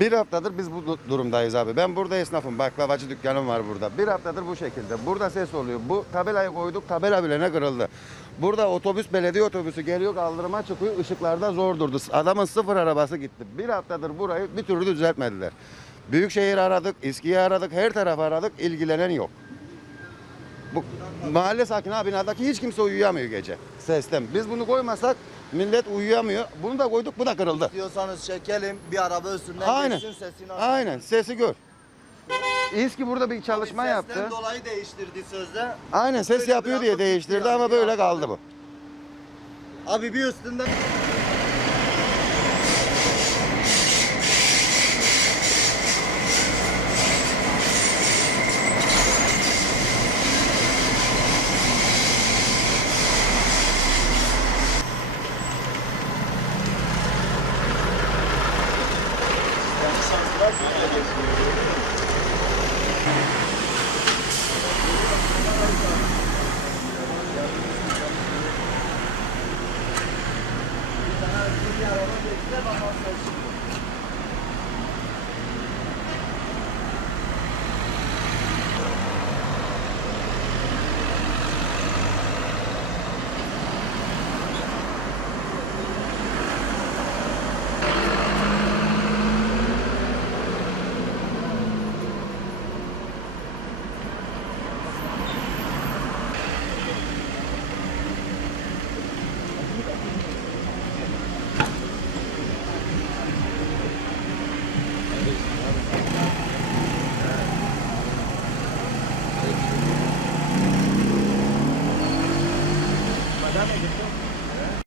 Bir haftadır biz bu durumdayız abi. Ben burada esnafım. Baklavacı dükkanım var burada. Bir haftadır bu şekilde. Burada ses oluyor. Bu tabelayı koyduk. Tabela bile ne kırıldı. Burada otobüs belediye otobüsü geliyor kaldırıma çıkıyor. Işıklarda zor durdu. Adamın sıfır arabası gitti. Bir haftadır burayı bir türlü düzeltmediler. Büyükşehir aradık, İSKİ'yi aradık, her tarafı aradık. ilgilenen yok. Bu mahalle sakini ha binadaki hiç kimse uyuyamıyor gece sesten. Biz bunu koymasak millet uyuyamıyor. Bunu da koyduk bu da kırıldı. Diyorsanız çekelim bir araba üstünden Aynen. geçsin sesini Aynen sesi gör. İSKİ burada bir çalışma Sesten yaptı. dolayı değiştirdi sözde. Aynen ses Böyle yapıyor diye değiştirdi ama böyle kaldı bu. Abi bir üstünden Bir araba geçti, babam seçti. Thank you.